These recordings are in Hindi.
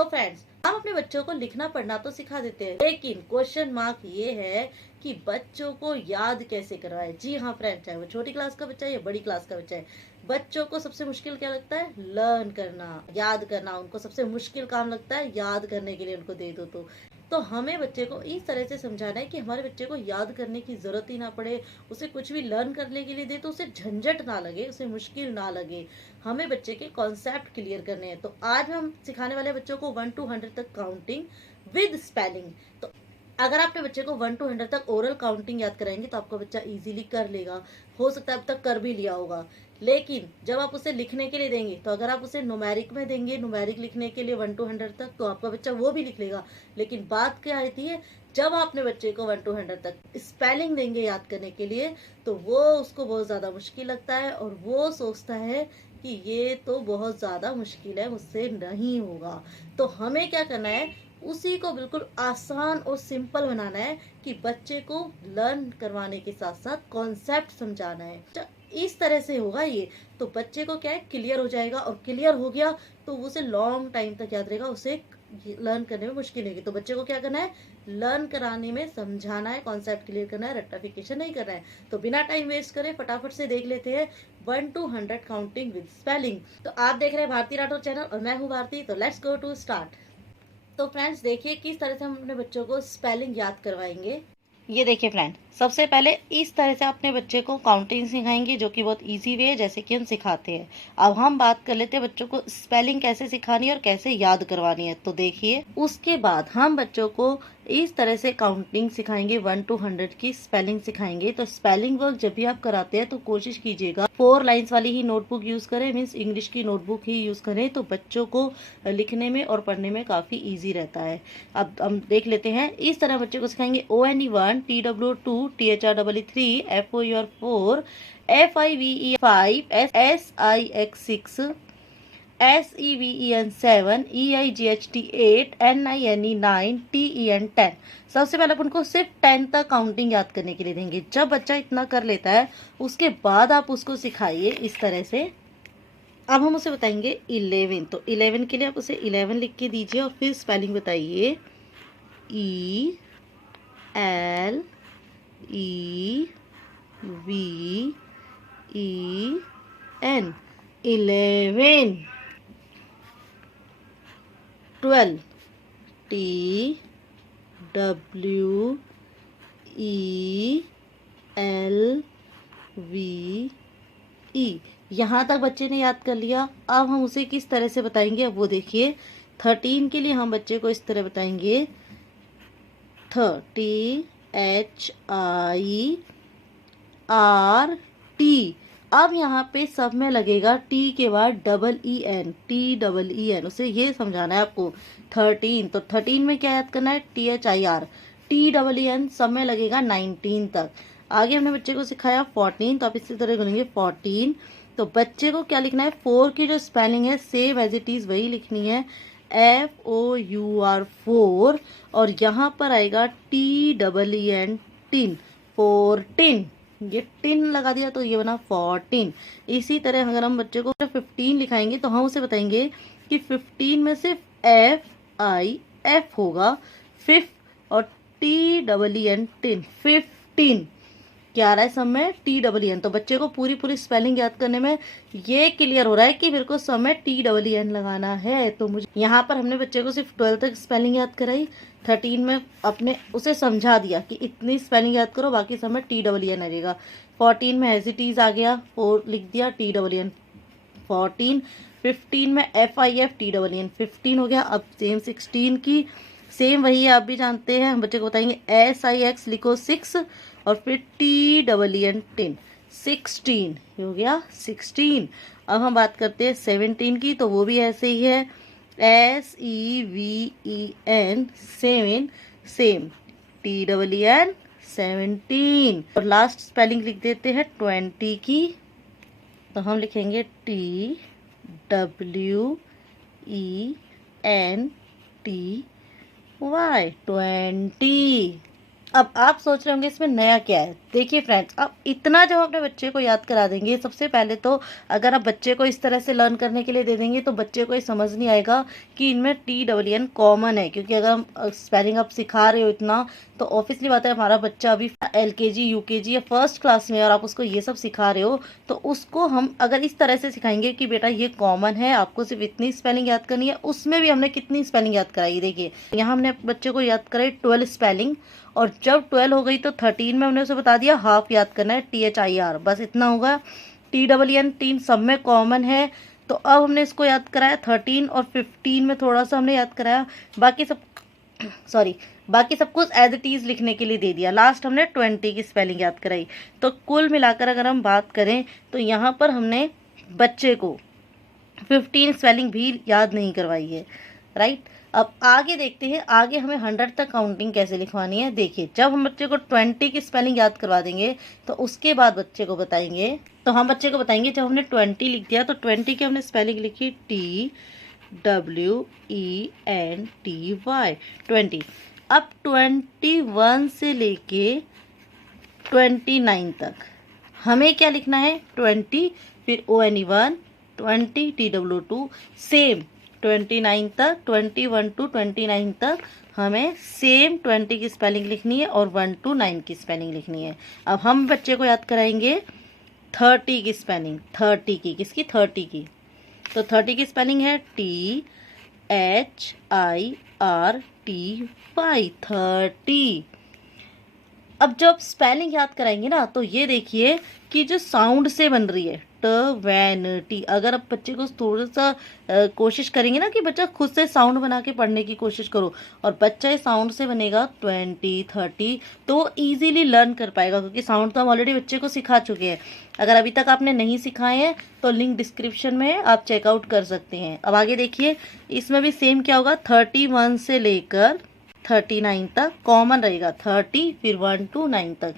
तो फ्रेंड्स, हम अपने बच्चों को लिखना पढ़ना तो सिखा देते हैं, लेकिन क्वेश्चन मार्क ये है कि बच्चों को याद कैसे करवाए। जी हाँ फ्रेंड्स, चाहे वो छोटी क्लास का बच्चा है या बड़ी क्लास का बच्चा है, बच्चों को सबसे मुश्किल क्या लगता है? लर्न करना, याद करना। उनको सबसे मुश्किल काम लगता है याद करने के लिए उनको दे दो तो हमें बच्चे को इस तरह से समझाना है कि हमारे बच्चे को याद करने की जरूरत ही ना पड़े, उसे कुछ भी लर्न करने के लिए दे तो उसे झंझट ना लगे, उसे मुश्किल ना लगे। हमें बच्चे के कॉन्सेप्ट क्लियर करने हैं। तो आज हम सिखाने वाले बच्चों को 1 to 100 तक काउंटिंग विद स्पेलिंग। तो अगर आपने बच्चे को 1 to 100 तक ओरल काउंटिंग याद कराएंगे तो आपका बच्चा इजीली कर लेगा, हो सकता है अब तक कर भी लिया होगा। लेकिन जब आप उसे लिखने के लिए देंगे, तो अगर आप उसे न्यूमेरिक में देंगे, न्यूमेरिक लिखने के लिए 1 to 100 तक, तो आपका बच्चा वो भी लिख लेगा। लेकिन बात क्या आती है, जब आप अपने बच्चे को 1 to 100 तक स्पेलिंग देंगे याद करने के लिए, तो वो उसको बहुत ज्यादा मुश्किल लगता है और वो सोचता है कि ये तो बहुत ज्यादा मुश्किल है, मुझसे नहीं होगा। तो हमें क्या करना है, उसी को बिल्कुल आसान और सिंपल बनाना है कि बच्चे को लर्न करवाने के साथ साथ कॉन्सेप्ट समझाना है। तो इस तरह से होगा ये, तो बच्चे को क्या है, क्लियर हो जाएगा, और क्लियर हो गया तो उसे लॉन्ग टाइम तक याद रहेगा, उसे लर्न करने में मुश्किल नहीं। तो बच्चे को क्या करना है, लर्न कराने में समझाना है, कॉन्सेप्ट क्लियर करना है, रट्टाफिकेशन नहीं करना है। तो बिना टाइम वेस्ट करे फटाफट से देख लेते हैं 1 to 100 काउंटिंग विद स्पेलिंग। तो आप देख रहे हैं भारती राठौर चैनल और मैं हूँ भारती। तो लेट्स गो टू स्टार्ट। तो फ्रेंड्स देखिए किस तरह से हम अपने बच्चों को स्पेलिंग याद करवाएंगे। ये देखिए फ्रेंड, सबसे पहले इस तरह से अपने बच्चे को काउंटिंग सिखाएंगे, जो कि बहुत इजी वे है, जैसे कि हम सिखाते हैं। अब हम बात कर लेते हैं बच्चों को स्पेलिंग कैसे सिखानी है और कैसे याद करवानी है। तो देखिए, उसके बाद हम बच्चों को इस तरह से काउंटिंग सिखाएंगे, 1 to 100 की स्पेलिंग सिखाएंगे। तो स्पेलिंग वर्क जब भी आप कराते हैं तो कोशिश कीजिएगा 4 लाइन्स वाली ही नोटबुक यूज करें, मीन्स इंग्लिश की नोटबुक ही यूज करें, तो बच्चों को लिखने में और पढ़ने में काफी ईजी रहता है। अब हम देख लेते हैं, इस तरह बच्चे को सिखाएंगे ONE1, TW2, THREE3, FOUR 4, FIVE 5, SIX 6, SEVEN 7, EIGHT 8, NINE 9, TEN 10। सबसे पहले अपन को सिर्फ 10 तक काउंटिंग याद करने के लिए देंगे। जब बच्चा इतना कर लेता है, उसके बाद आप उसको सिखाइए इस तरह से। अब हम उसे बताएंगे 11। तो 11 के लिए आप उसे 11 लिख के दीजिए और फिर स्पेलिंग बताइए, ELEVEN। 11। 12, TWELVE। यहाँ तक बच्चे ने याद कर लिया। अब हम उसे किस तरह से बताएंगे, अब वो देखिए। 13 के लिए हम बच्चे को इस तरह बताएंगे, THIRT। अब यहाँ पे सब में लगेगा टी के बाद EEN, TEEN। उसे ये समझाना है आपको। 13, तो 13 में क्या याद करना है, THIR, TEEN। सब में लगेगा 19 तक। आगे हमने बच्चे को सिखाया 14, तो आप इसी तरह बोलेंगे 14। तो बच्चे को क्या लिखना है, 4 की जो स्पेलिंग है सेम एज इट इज वही लिखनी है, FOUR 4, और यहाँ पर आएगा TEEN, टिन, 14। ये टिन लगा दिया तो ये बना 14। इसी तरह अगर हम बच्चे को 15 लिखाएंगे तो हम उसे बताएंगे कि 15 में सिर्फ FIF होगा, 5 और TEEN, टिन, 15। क्या आ रहा है सब में, TEEN। तो बच्चे को पूरी पूरी स्पेलिंग याद करने में ये क्लियर हो रहा है कि मेरे को सब में TEEN लगाना है। तो मुझे यहाँ पर हमने बच्चे को सिर्फ 12 तक स्पेलिंग याद कराई, 13 में अपने उसे समझा दिया कि इतनी स्पेलिंग याद करो, बाकी सब में TEEN लगेगा। 14 में एजिटीज आ गया, 4 लिख दिया, TEEN 14। 15 में FIF, TEEN 15 हो गया। अब सेम 16 की सेम वही है, आप भी जानते हैं। हम बच्चे को बताएंगे SIX लिखो 6 और फिर TEEN 10, 16 हो गया 16। अब हम बात करते हैं 17 की, तो वो भी ऐसे ही है, SEVEN 7, सेम TEEN 17। और लास्ट स्पेलिंग लिख देते हैं 20 की, तो हम लिखेंगे TWENTY, 20। अब आप सोच रहे होंगे इसमें नया क्या है। देखिए फ्रेंड्स, अब इतना जब अपने बच्चे को याद करा देंगे, सबसे पहले तो अगर आप बच्चे को इस तरह से लर्न करने के लिए दे देंगे तो बच्चे को ये समझ नहीं आएगा कि इनमें TEEN कॉमन है। क्योंकि अगर हम स्पेलिंग आप सिखा रहे हो इतना, तो ऑब्वियसली बात है हमारा बच्चा अभी LKG UKG या फर्स्ट क्लास में है और आप उसको ये सब सिखा रहे हो, तो उसको हम अगर इस तरह से सिखाएंगे कि बेटा ये कॉमन है, आपको सिर्फ इतनी स्पेलिंग याद करनी है। उसमें भी हमने कितनी स्पेलिंग याद कराई, देखिए यहाँ हमने बच्चे को याद कराई 12 स्पेलिंग, और जब 12 हो गई तो 13 में हमने उसे बता दिया हाफ याद करना है, THIR, बस इतना होगा। TEEN 3 सब में कॉमन है, तो अब हमने इसको याद कराया 13, और 15 में थोड़ा सा हमने याद कराया, बाकी सब बाकी सब कुछ एज इट इज लिखने के लिए दे दिया। लास्ट हमने 20 की स्पेलिंग याद कराई। तो कुल मिलाकर अगर हम बात करें तो यहाँ पर हमने बच्चे को 15 स्पेलिंग भी याद नहीं करवाई है, राइट। अब आगे देखते हैं, आगे हमें 100 तक काउंटिंग कैसे लिखवानी है। देखिए जब हम बच्चे को 20 की स्पेलिंग याद करवा देंगे तो उसके बाद बच्चे को बताएंगे, तो हम बच्चे को बताएंगे जब हमने 20 लिख दिया तो 20 की हमने स्पेलिंग लिखी TWENTY 20। अब 21 से लेके 29 तक हमें क्या लिखना है, 20 फिर ONE1 20 TW2 सेम 29 तक, 21 to 29 तक हमें सेम 20 की स्पेलिंग लिखनी है और 1 to 9 की स्पेलिंग लिखनी है। अब हम बच्चे को याद कराएंगे 30 की स्पेलिंग, 30 की किसकी, 30 की। तो 30 की स्पेलिंग है THIRTY 30। अब जब स्पेलिंग याद कराएंगे ना तो ये देखिए कि जो साउंड से बन रही है TWENTY, अगर आप बच्चे को थोड़ा सा कोशिश करेंगे ना कि बच्चा खुद से साउंड बना के पढ़ने की कोशिश करो, और बच्चा इस साउंड से बनेगा 20 30, तो इजीली लर्न कर पाएगा। क्योंकि साउंड तो हम ऑलरेडी बच्चे को सिखा चुके हैं। अगर अभी तक आपने नहीं सिखाए हैं तो लिंक डिस्क्रिप्शन में आप चेकआउट कर सकते हैं। अब आगे देखिए, इसमें भी सेम क्या होगा, 31 से लेकर 39 तक कॉमन रहेगा, 30 फिर 1 to 9 तक।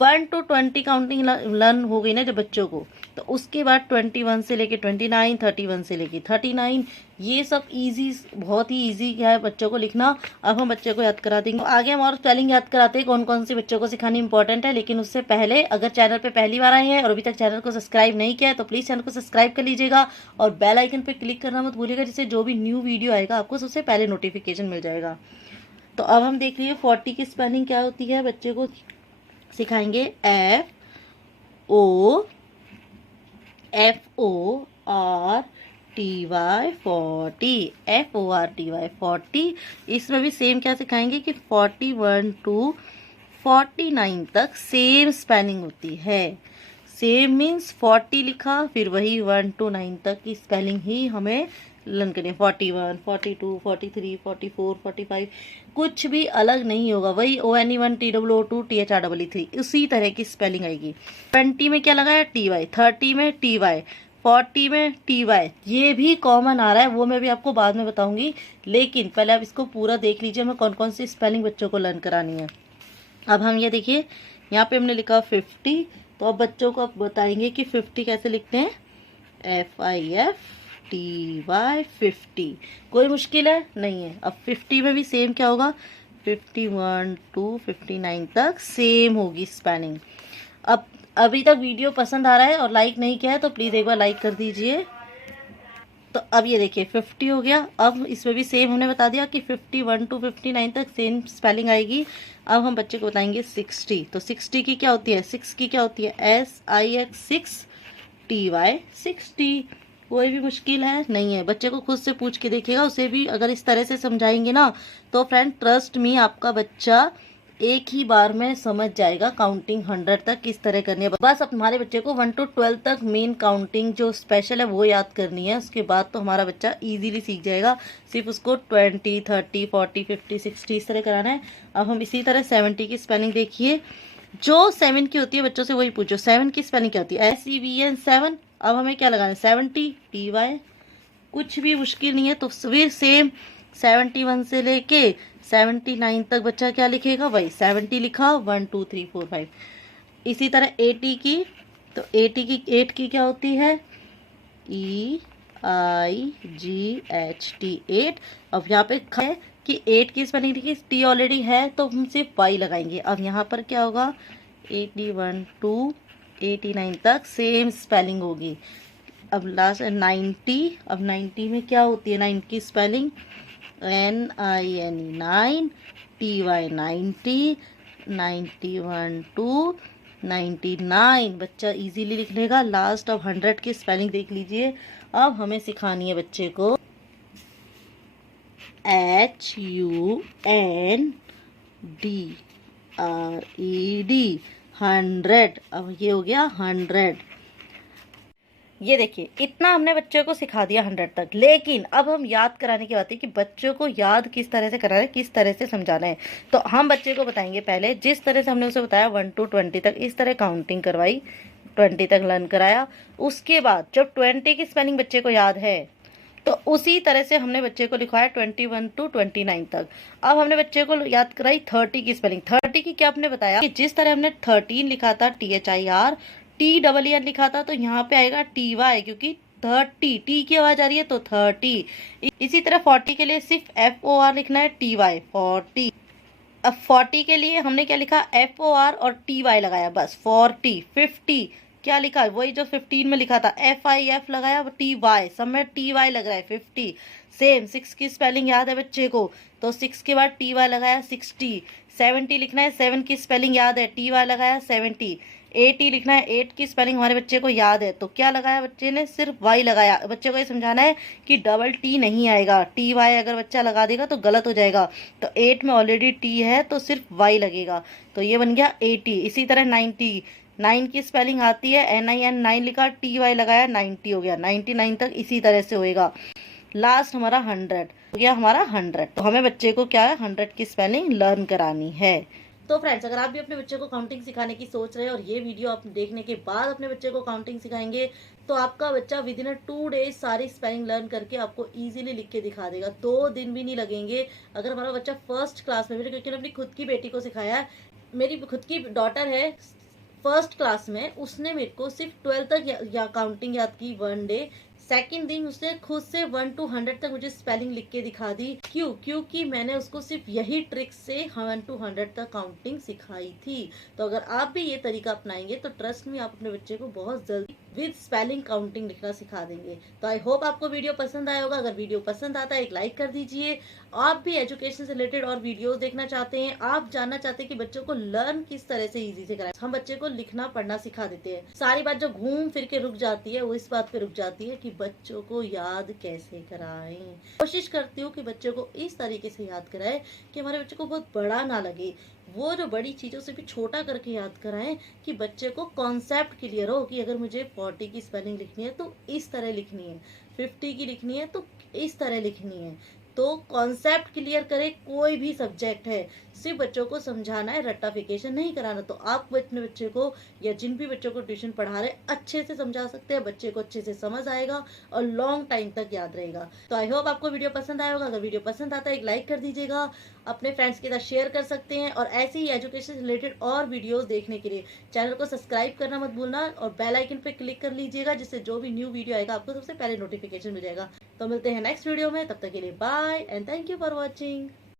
1 to 20 काउंटिंग लर्न हो गई ना जब बच्चों को, तो उसके बाद 21 से लेके 29, 31 से लेके 39, ये सब इजी, बहुत ही इजी क्या है बच्चों को लिखना। अब हम बच्चे को याद करा देंगे। आगे हम और स्पेलिंग याद कराते हैं, कौन कौन सी बच्चों को सिखानी इंपॉर्टेंट है। लेकिन उससे पहले अगर चैनल पे पहली बार आए हैं और अभी तक चैनल को सब्सक्राइब नहीं किया है तो प्लीज़ चैनल को सब्सक्राइब कर लीजिएगा और बेल आइकन पे क्लिक करना मत भूलिएगा, जिससे जो भी न्यू वीडियो आएगा आपको सबसे पहले नोटिफिकेशन मिल जाएगा। तो अब हम देख लीजिए 40 की स्पेलिंग क्या होती है, बच्चे को सिखाएंगे FORTY 40। इसमें भी सेम क्या सिखाएंगे कि 41 to 49 तक सेम स्पेलिंग होती है। सेम मीन्स 40 लिखा फिर वही 1 to 9 तक की स्पेलिंग ही हमें लर्न करनी है। 41 42 43 44 45 कुछ भी अलग नहीं होगा, वही ONE1 TWO2 THREE उसी तरह की स्पेलिंग आएगी। 20 में क्या लगा है, TY, 30 में TY, 40 में TY, ये भी कॉमन आ रहा है, वो मैं भी आपको बाद में बताऊंगी। लेकिन पहले आप इसको पूरा देख लीजिए हमें कौन कौन सी स्पेलिंग बच्चों को लर्न करानी है। अब हम ये देखिए यहाँ पे हमने लिखा 50, तो अब बच्चों को आप बताएंगे कि 50 कैसे लिखते हैं, FIFTY 50। कोई मुश्किल है नहीं है। अब 50 में भी सेम क्या होगा, 51 to 59 तक सेम होगी स्पेलिंग। अब अभी तक वीडियो पसंद आ रहा है और लाइक नहीं किया है तो प्लीज़ एक बार लाइक कर दीजिए। तो अब ये देखिए 50 हो गया। अब इसमें भी सेम हमने बता दिया कि 51 to 59 तक सेम स्पेलिंग आएगी। अब हम बच्चे को बताएंगे 60, तो 60 की क्या होती है, 6 की क्या होती है, SIX 60। कोई भी मुश्किल है नहीं है, बच्चे को खुद से पूछ के देखिएगा, उसे भी अगर इस तरह से समझाएंगे ना तो फ्रेंड ट्रस्ट मी आपका बच्चा एक ही बार में समझ जाएगा काउंटिंग 100 तक किस तरह करनी है। बस अब हमारे बच्चे को 1 to 12 तक मेन काउंटिंग जो स्पेशल है वो याद करनी है, उसके बाद तो हमारा बच्चा इजीली सीख जाएगा। सिर्फ उसको 20 30 40 50 60 इस तरह कराना है। अब हम इसी तरह 70 की स्पेलिंग देखिए, जो 7 की होती है बच्चों से वही पूछो, 7 की स्पेलिंग क्या होती है, SEVEN 7। अब हमें क्या लगाना है, 70 TY, कुछ भी मुश्किल नहीं है। तो फिर सेम 71 से लेके 79 तक बच्चा क्या लिखेगा, वही 70 लिखा, 1 2 3 4 5। इसी तरह 80 की, तो 80 की 8 की क्या होती है, EIGHT 8। अब यहाँ पे है कि 8 की स्पेलिंग लिखी, टी ऑलरेडी है तो हम सिर्फ वाई लगाएंगे। अब यहाँ पर क्या होगा, 81 to 89 तक सेम स्पेलिंग होगी। अब लास्ट 90, अब 90 में क्या होती है 9 की स्पेलिंग, NINE 9, TY 90, 91 to 99। बच्चा इजीली लिख लेगा। लास्ट अब 100 की स्पेलिंग देख लीजिए। अब हमें सिखानी है बच्चे को HUNDRED 100। अब ये हो गया 100। ये देखिए इतना हमने बच्चों को सिखा दिया 100 तक। लेकिन अब हम याद कराने की बात है कि बच्चों को याद किस तरह से कराना है, किस तरह से समझाना है। तो हम बच्चे को बताएंगे, पहले जिस तरह से हमने उसे बताया 1 to 20 तक, इस तरह काउंटिंग करवाई, 20 तक लर्न कराया। उसके बाद जब 20 की स्पेलिंग बच्चे को याद है तो उसी तरह से हमने बच्चे को लिखवाया 21 to 29 तक। अब हमने बच्चे को याद कराई 30 की स्पेलिंग। 30 की क्या आपने बताया कि जिस तरह हमने 13 लिखा था THIR, TEER लिखा था, तो यहाँ पे आएगा TY, क्योंकि 30 टी की आवाज आ रही है तो 30। इसी तरह 40 के लिए सिर्फ FOR लिखना है, TY 40। अब 40 के लिए हमने क्या लिखा, FOR और TY लगाया, बस 40। 50 क्या लिखा, वही जो 15 में लिखा था, FIF लगाया, TY, सब में TY लग रहा है 50। सेम 6 की स्पेलिंग याद है बच्चे को तो 6 के बाद TY लगाया 60। 70 लिखना है, 7 की स्पेलिंग याद है, TY लगाया 70। 80 लिखना है, 8 की स्पेलिंग हमारे बच्चे को याद है तो क्या लगाया बच्चे ने, सिर्फ वाई लगाया। बच्चे को ये समझाना है कि डबल टी नहीं आएगा, TY अगर बच्चा लगा देगा तो गलत हो जाएगा। तो 8 में ऑलरेडी टी है तो सिर्फ वाई लगेगा, तो ये बन गया 80। इसी तरह 90, 9 की स्पेलिंग आती है, NIN 9 लिखा, TY लगाया, 90 हो गया। 99 तक इसी तरह से होएगा। लास्ट हमारा 100 हो गया, हमारा 100। तो हमें बच्चे को क्या है 100 की स्पेलिंग लर्न करानी है। तो फ्रेंड्स, अगर आप भी अपने बच्चे को काउंटिंग सिखाने की सोच रहे हैं और ये वीडियो आप देखने के बाद अपने बच्चे को काउंटिंग सिखाएंगे तो आपका बच्चा विद इन 2 डेज सारी स्पेलिंग लर्न करके आपको इजीली लिख के दिखा देगा। 2 दिन भी नहीं लगेंगे। अगर हमारा बच्चा फर्स्ट क्लास में भी, क्योंकि मैंने अपनी खुद की बेटी को सिखाया है, मेरी खुद की डॉटर है फर्स्ट क्लास में, उसने मेरे को सिर्फ 12 तक या काउंटिंग याद की 1 डे। सेकंड दिन उसने खुद से 1 to 100 तक मुझे स्पेलिंग लिख के दिखा दी। क्यों? क्योंकि मैंने उसको सिर्फ यही ट्रिक से 1 to 100 तक काउंटिंग सिखाई थी। तो अगर आप भी ये तरीका अपनाएंगे तो ट्रस्ट में आप अपने बच्चे को बहुत जल्दी विद स्पेलिंग काउंटिंग लिखना सिखा देंगे। तो आई होप आपको वीडियो पसंद आया होगा। अगर वीडियो पसंद आता है एक लाइक कर दीजिए। आप भी एजुकेशन से रिलेटेड और वीडियोस देखना चाहते हैं, आप जानना चाहते हैं कि बच्चों को लर्न किस तरह से इजी से कराएं, हम बच्चे को लिखना पढ़ना सिखा देते हैं। सारी बात जो घूम फिर के रुक जाती है वो इस बात पे रुक जाती है कि बच्चों को याद कैसे कराएं। कोशिश करती हूँ कि बच्चों को इस तरीके से याद कराएं कि हमारे बच्चे को बहुत बड़ा ना लगे, वो जो बड़ी चीजों से भी छोटा करके याद कराएं कि बच्चे को कॉन्सेप्ट क्लियर हो कि अगर मुझे 40 की स्पेलिंग लिखनी है तो इस तरह लिखनी है, 50 की लिखनी है तो इस तरह लिखनी है। तो कॉन्सेप्ट क्लियर करे, कोई भी सब्जेक्ट है, सिर्फ बच्चों को समझाना है, रट्टाफिकेशन नहीं कराना। तो आप अपने बच्चे को या जिन भी बच्चों को ट्यूशन पढ़ा रहे अच्छे से समझा सकते हैं, बच्चे को अच्छे से समझ आएगा और लॉन्ग टाइम तक याद रहेगा। तो आई होप आपको वीडियो पसंद आया होगा। अगर वीडियो पसंद आता है एक लाइक कर दीजिएगा, अपने फ्रेंड्स के साथ शेयर कर सकते हैं और ऐसे ही एजुकेशन से रिलेटेड और वीडियोस देखने के लिए चैनल को सब्सक्राइब करना मत भूलना और बेल आइकन पे क्लिक कर लीजिएगा, जिससे जो भी न्यू वीडियो आएगा आपको सबसे पहले नोटिफिकेशन मिल जाएगा। तो मिलते हैं नेक्स्ट वीडियो में, तब तक के लिए bye and thank you for watching.